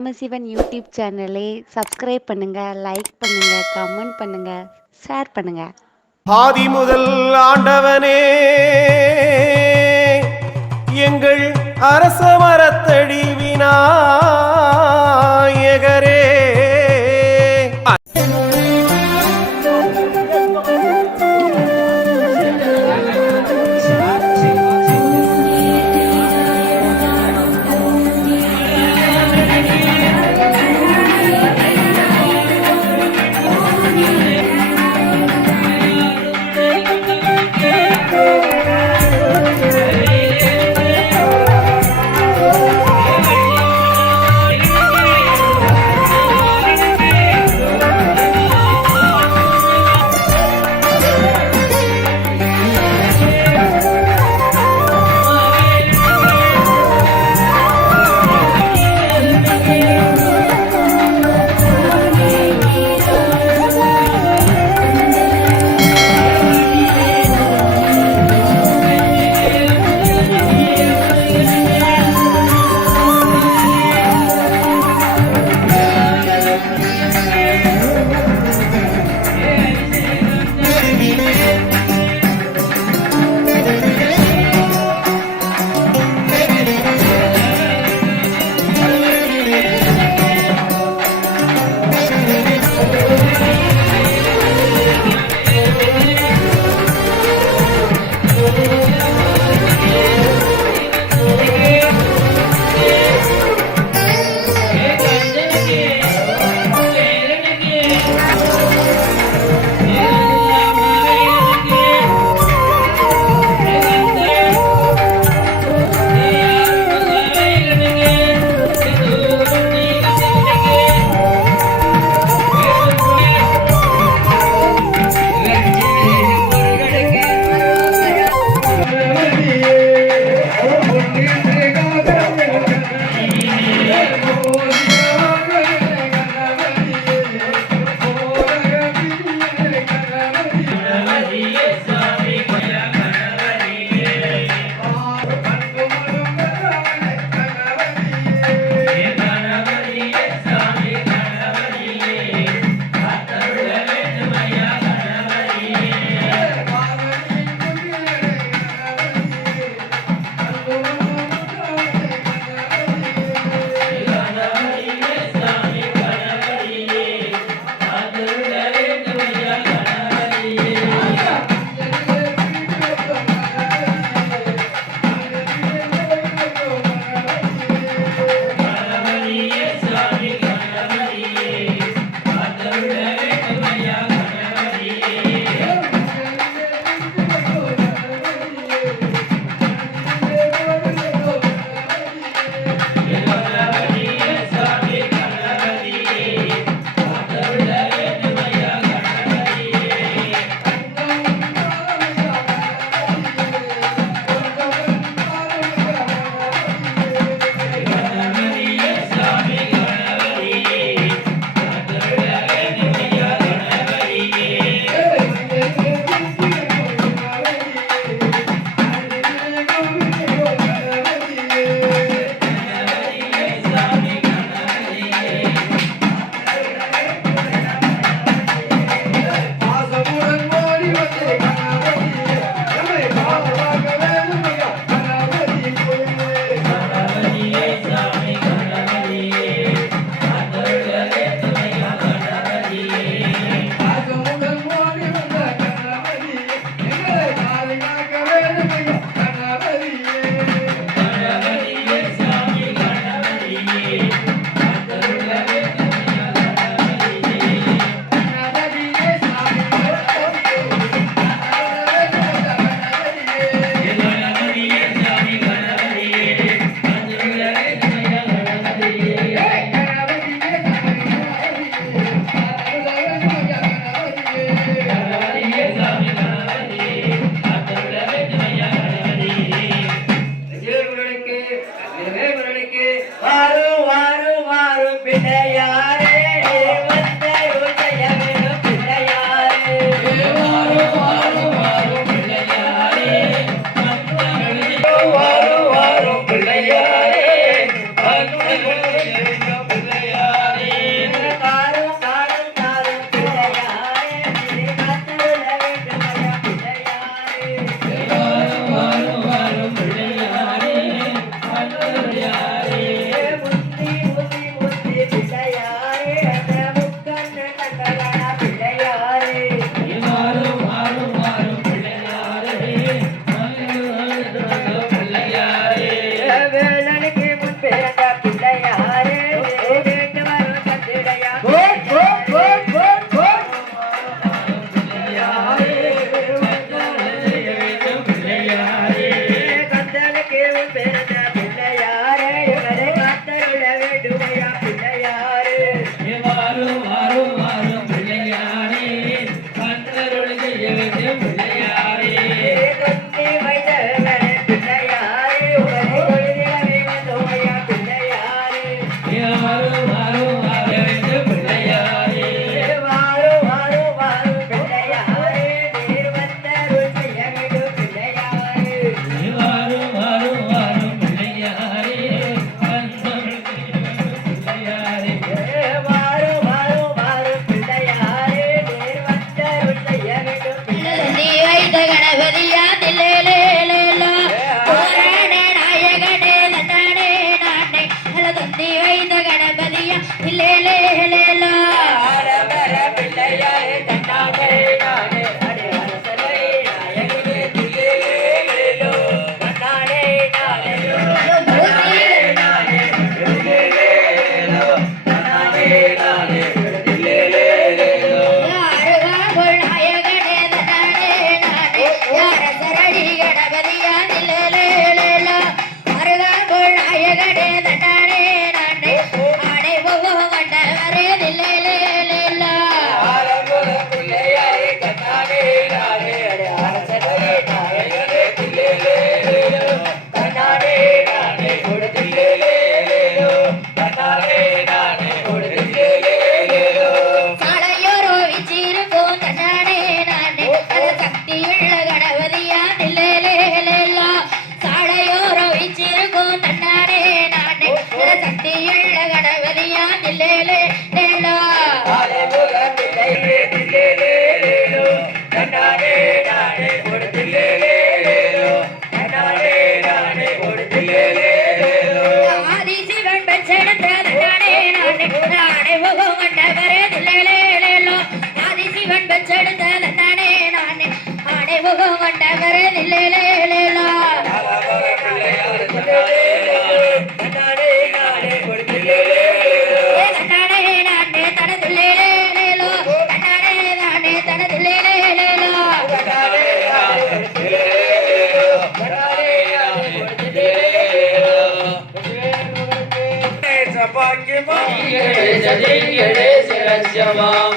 Paramasivan YouTube சேனலை subscribe பண்ணுங்க, like பண்ணுங்க, கமெண்ட் பண்ணுங்க, ஷேர் பண்ணுங்க. ஆதி முதல் ஆண்டவனே எங்கள் அரச மரத்தடி விநாயகரே.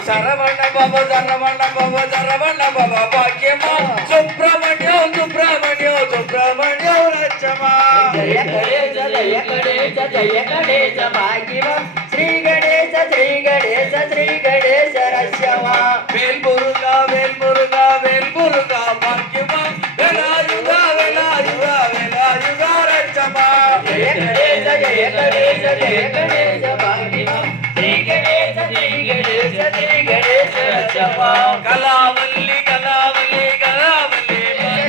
சரவண பவ சரவண பவ சரவண பவ பாக்கியமா சுப்பிரமணியம் சுப்பிரமணியம் சுப்பிரமணியம் லட்சமா ஜய கணேச ஜய கணேச ஜய கணேச பாக்கியமா ஸ்ரீ கணேச ஸ்ரீ கணேச ஸ்ரீ கணேச ரஷ்யமா வேல் முருகா வேல் முருகா வேல் முருகா பாக்கியமா வேலாயுதா வேலாயுதா வேலாயுதா லட்சமா ஜய கணேச ஜய கணேச ஜய கணேச பாக்கியமா ஸ்ரீ கணேச ஸ்ரீ கணேச ஸ்ரீ கணேச ரஷ்யமா கலாவல்லி கலாவல்லி கலாவல்லி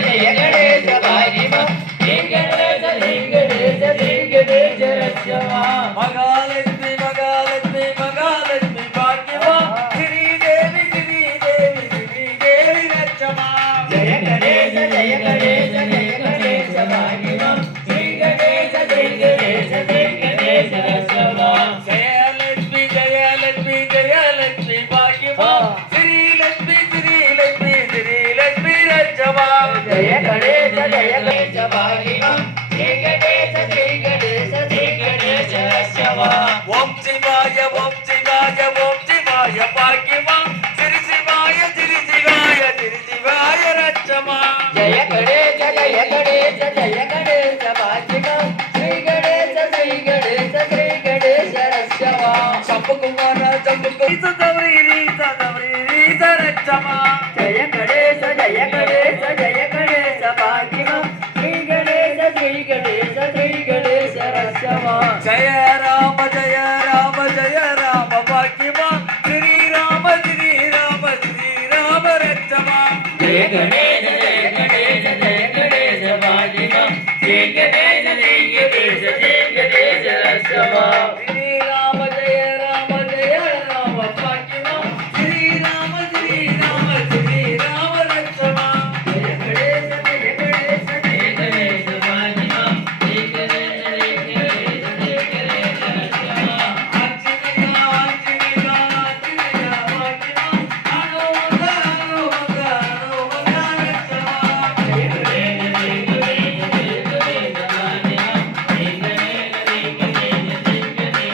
ஜய கணேச பாக்கியமா ஸ்ரீ கணேச ஸ்ரீ கணேச ஸ்ரீ கணேச ரஷ்யமா மகாலட்சுமி மகாலட்சுமி மகாலட்சுமி பாக்கியமா ஸ்ரீதேவி ஸ்ரீதேவி ஸ்ரீதேவி லட்சமா ஜய கணேச ஜய கணேச ஜய கணேச பாக்கியமா ஸ்ரீ கணேச ஸ்ரீ கணேச ஸ்ரீ கணேச ரஷ்யமா ஜெயலட்சுமி ஜெயலட்சுமி ஜெயலட்சுமி பாக்கியமா ஸ்ரீலட்சுமி ஸ்ரீலட்சுமி ஸ்ரீலட்சுமி லட்சமா ஜய கணேச ஜய கணேச பாக்கியமா ஸ்ரீ கணேச ஸ்ரீ கணேச ஸ்ரீ கணேச ரஷ்யமா ஓம் சிவாய ஓம் சிவாய ஓம் சிவாய பாக்கியமா ஸ்ரீ சிவாய ஸ்ரீ சிவாய ஸ்ரீ சிவாய லட்சமா ஜய கணேச ஜய கணேச ஜய கணேச பாக்கியமா ஸ்ரீ கணேச ஸ்ரீ கணேச ஸ்ரீ கணேச ரஷ்யமா சம்புகுமார சம்புகு சதவரி சதவரி லட்சமா ஜய கணேச ஜய கணேச ஜய கணேச பாக்கியமா ஸ்ரீ கணேச ஸ்ரீ கணேச ஸ்ரீ கணேச ரஷ்யமா ஜய ராம ஜய ராம ஜய ராம பாக்கியமா ஸ்ரீராம ஸ்ரீராம ஸ்ரீராம லட்சமா ஜய கணேச ஜய கணேச ஜய கணேச பாக்கியமா ஸ்ரீ கணேச ஸ்ரீ கணேச ஸ்ரீ கணேச ரஷ்யமா ஸ்ரீராம ஜய ராம ஜய ராம பாக்கியமா ஸ்ரீராம ஸ்ரீராம ஸ்ரீராம லட்சமா ஜய கணேச ஜய கணேச ஜய கணேச பாக்கியமா ஸ்ரீ கணேச ஸ்ரீ கணேச ஸ்ரீ கணேச ரஷ்யமா ஆஞ்சநேயா ஆஞ்சநேயா ஆஞ்சநேயா பாக்கியமா அனுமத அனுமத அனுமத லட்சமா ஜய கணேச ஜய கணேச ஜய கணேச பாக்கியமா ஸ்ரீ கணேச ஸ்ரீ கணேச ஸ்ரீ கணேச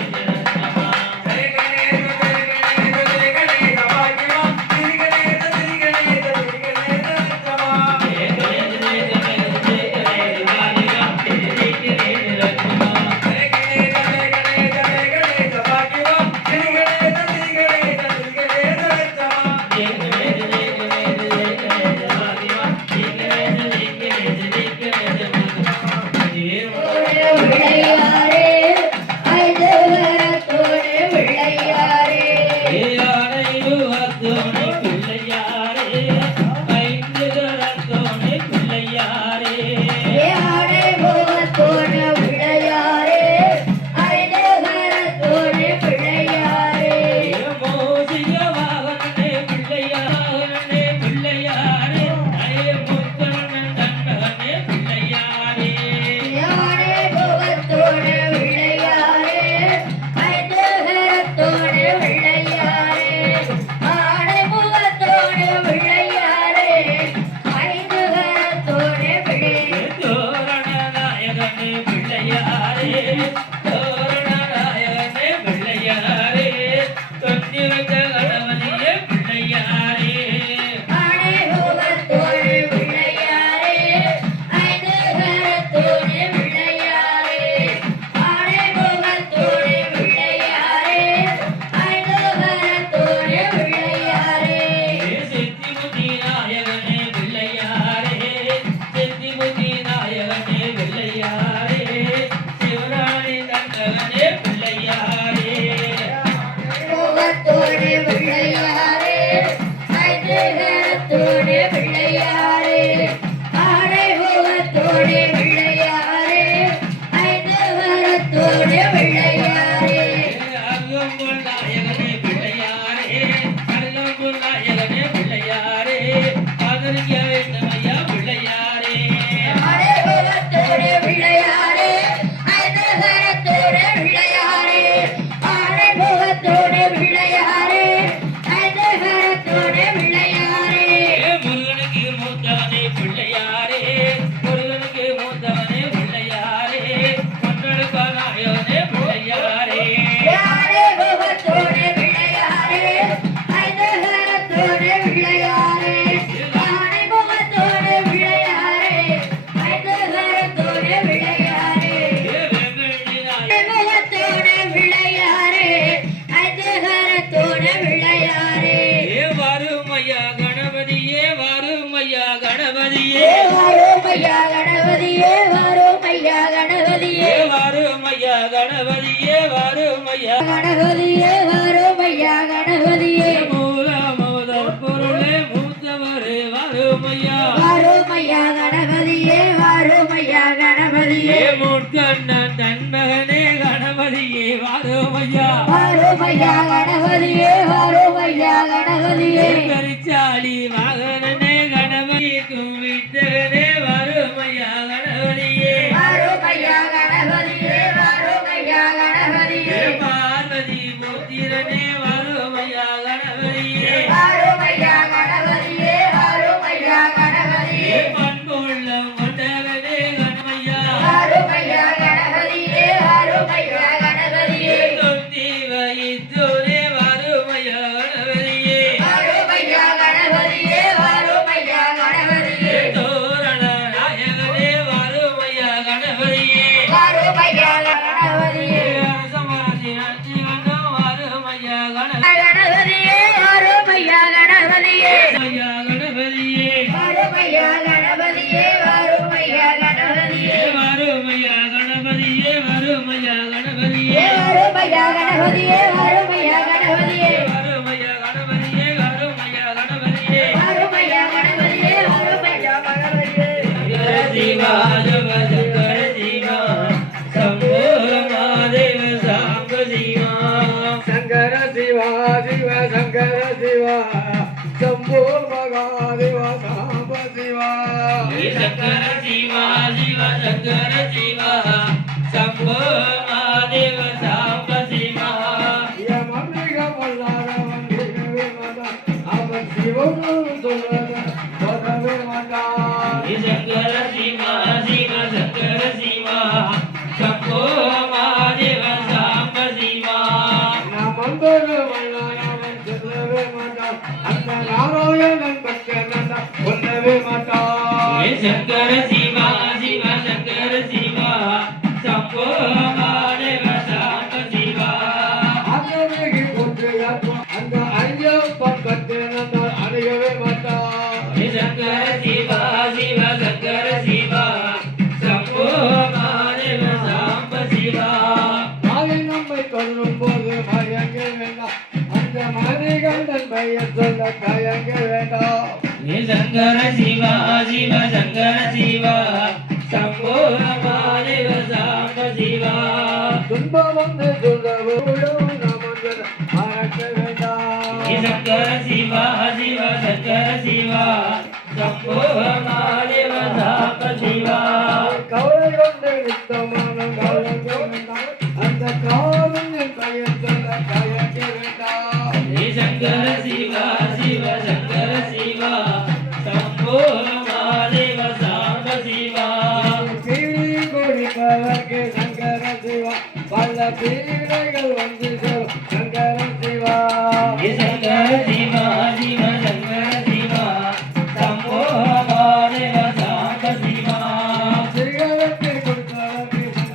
கணபதியே வாரோமையா கணபதியே மூல முதற் பொருளே மூத்தவரே வாருமையா வாரோமையா கணபதியே வாரோமையா கணபதியே முட்கண்ணன் தன்மகனே கணபதியே வாருமையா வாரோமையா கணபதியே வாரோமையா கணபதியே பெருச்சாலி வாகனனே கணபதிக்கும் வித்தகனே வாருமையா கணபதியே வாரோமையா கணபதியே வாரோமையா கணபதியே பார்வதி புத்திரனே வாருமையா கணபதியே வாரோமையா கணபதியே வாரோமையா கணபதியே பண்புள்ளம் கொண்டவனே கணமையா வாரோமையா கணபதியே வாரோமையா கணபதியே தொந்தி வைத்தோனே வாருமையா கணபதியே வாரோமையா கணபதியே வாரோமையா கணபதியே தோரண நாயகனே வாருமையா கணபதியே வாரோமையா கணபதியே சமாதி நந்தி வந்தம் வாருமையா கணபதியே வாரோமையா கணபதியே கணபதியே வாரோமையா கணபதியே வாரோமையா கணபதியே வாருமையா கணபதியே வாருமையா கணபதியே வாரோமையா கணபதியே வாரோமையா கணபதியே வாருமையா கணபதியே வாருமையா கணபதியே வாரோமையா கணபதியே வாரோமையா கணபதியே சிவா ஜப சங்கர சிவா சம்போ மகாதேவ சாம்ப சிவா சங்கர சிவா சிவ சங்கர சிவா சம்போ மகாதேவ சாம்ப சிவா சங்கர சிவா சிவ சங்கர சிவா சம்போ மகாதேவ சாம்ப சிவா மந்திரிகம் வல்லாதவன் இருக்கவே மாட்டான் அவன் சிவம் சொல்வத சொல்லவே மாட்டான் சங்கர சிவா சிவ சங்கர சிவா சம்போ மகாதேவ சாம்ப சிவா நான் மந்திர வல்லாதவன் சொல்லவே மாட்டான் அந்த நாராயணன் பக்தன் சொல்லவே மாட்டான் சங்கர சிவா சிவ சங்கர சிவா சம்போ மகாதேவ சாம்ப சிவா அங்கமிகு போற்றுகிறார் அந்த ஐயப்பன் பக்தன் அணுகவே மாட்டான் சங்கர சிவா சிவ சங்கர சிவா சம்போ மகாதேவ சாம்ப சிவா நாளை நம்மை தொடரும் போது பயங்க வேண்டாம் அந்த மணிகண்டன் பெயர் சொல்ல தயங்க வேண்டாம் சங்கர சிவா சிவ சங்கர சிவா சம்போ மகாதேவ சாம்ப சிவா துன்பம் வந்து சொல்லவும் நாமங்கள் மறக்க வேண்டாம் சங்கர சிவா சிவ சங்கர சிவா சம்போ மகாதேவ சாம்ப சிவா கவலை கொண்டு நித்தமான கவலைங்க வேண்டாம் அந்த காவலின் பெயர் சொல்ல தயங்க வேண்டாம் சங்கர சிவா சிவ சங்கர சிவா சம்போ மகாதேவ சாம்ப சிவா பீடி குடிப்பதற்கு சங்கர சிவா பல பீடைகள் வந்து சொல் சங்கர சிவா சங்கர சிவா சிவ சங்கர சிவா சம்போ மகாதேவ சாம்ப சிவா சிகரத்தை கொடுத்தவருக்கு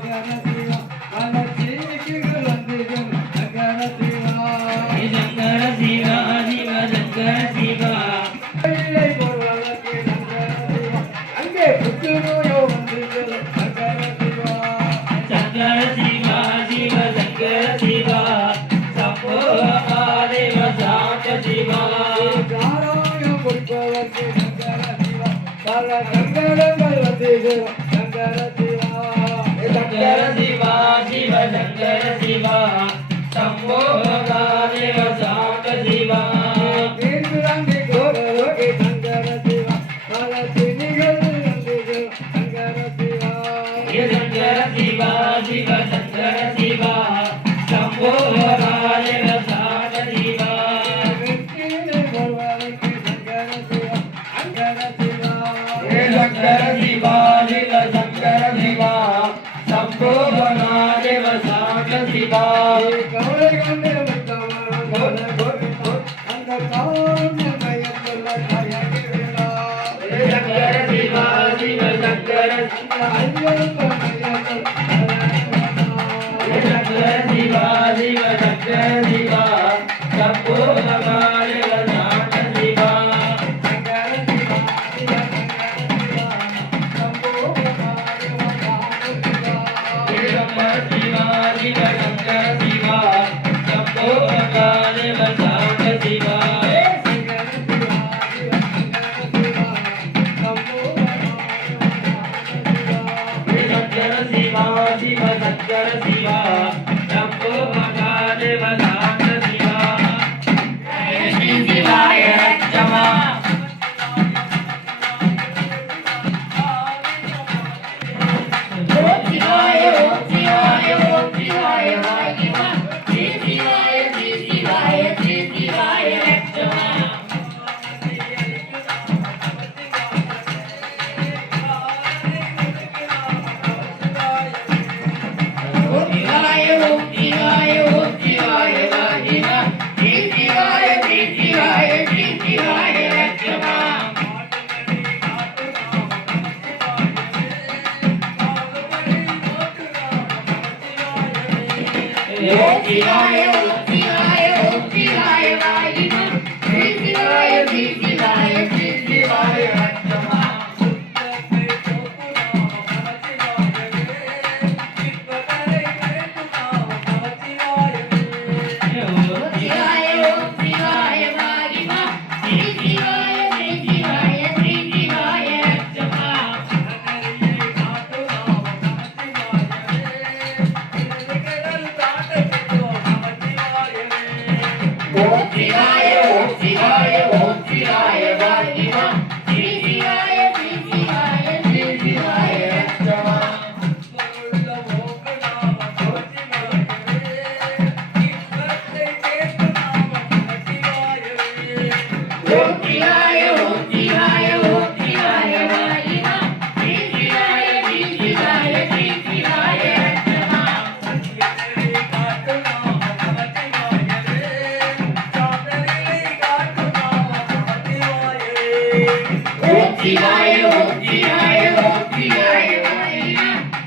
சிவாய ஓம் சிவாய ஓம் சிவாய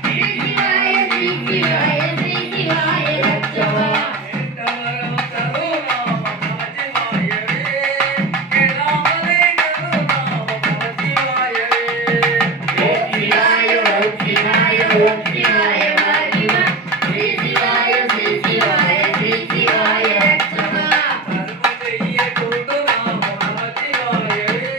ஸ்ரீ சிவாய ஸ்ரீ சிவாய ஸ்ரீ சிவாய ரட்சமா ஓம் சிவாய ஓம் சிவாய ஓம் சிவாய மகிமா ஸ்ரீ சிவாய ஸ்ரீ சிவாய ஸ்ரீ சிவாய ரட்சமா கர்ம செய்ய கொண்டு நாம நம சிவாயவே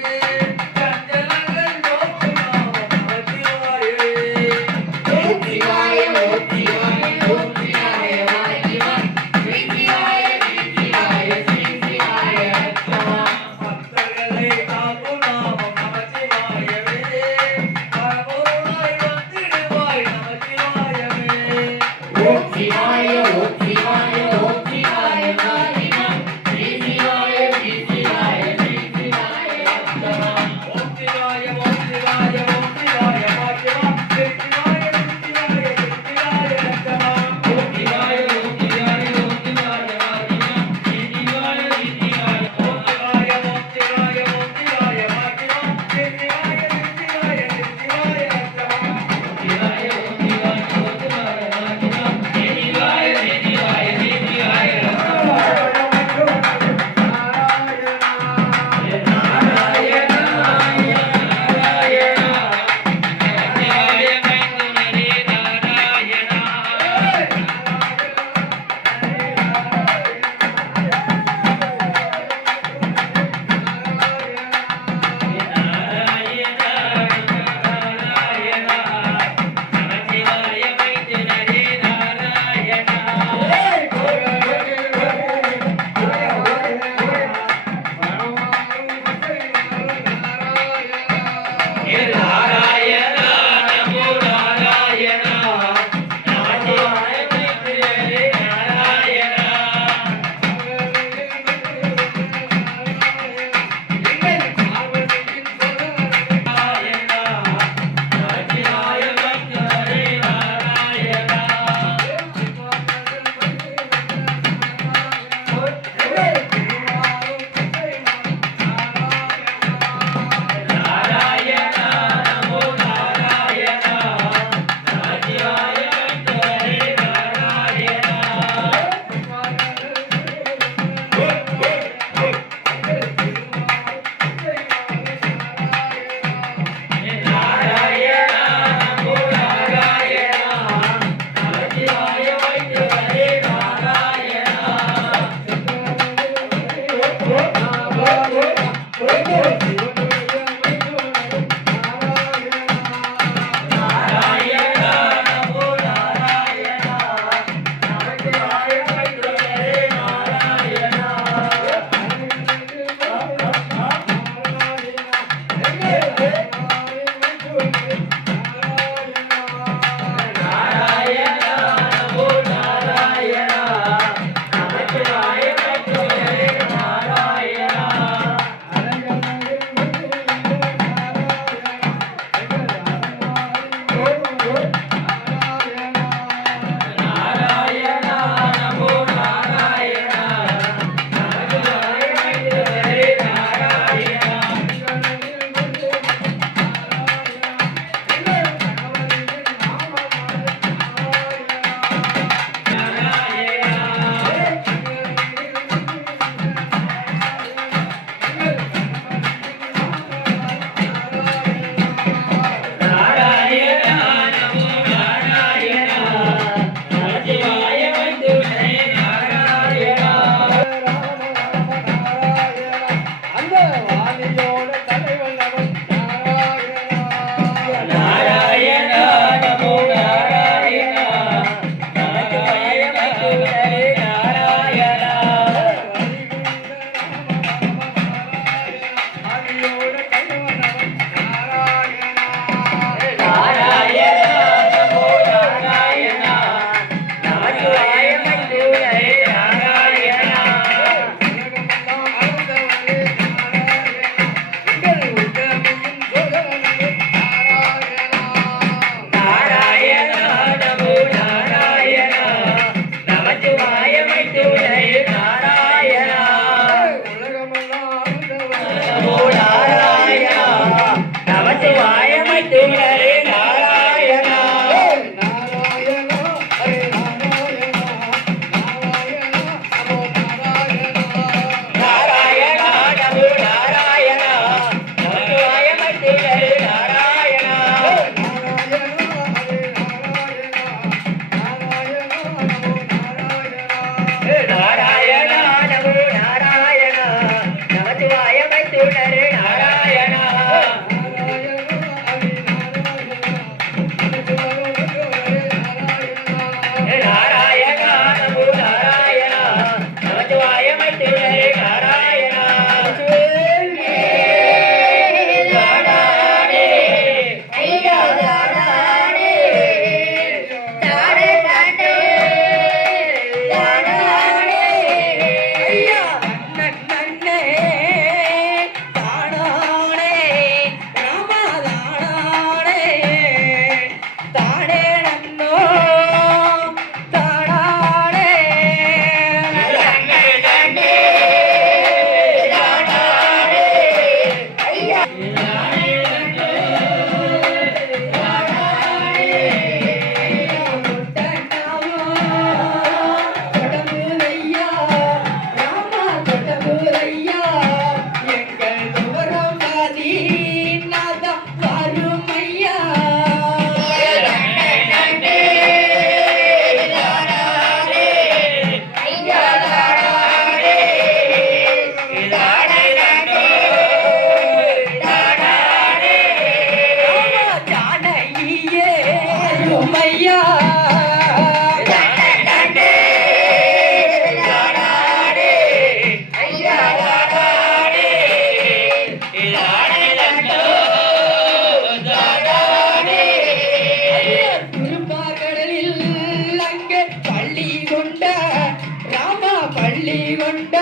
கொண்ட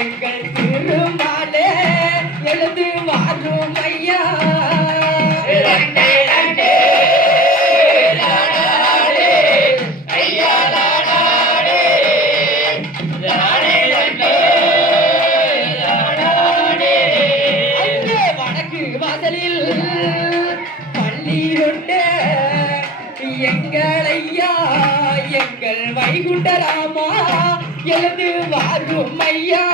எங்கள் திருமாலே எழுது வாரும் ஐயா வடக்கு வாசலில் பள்ளி கொண்டு எங்கள் ஐயா எங்கள் வைகுண்டராமா எழுது வாரும் ஐயா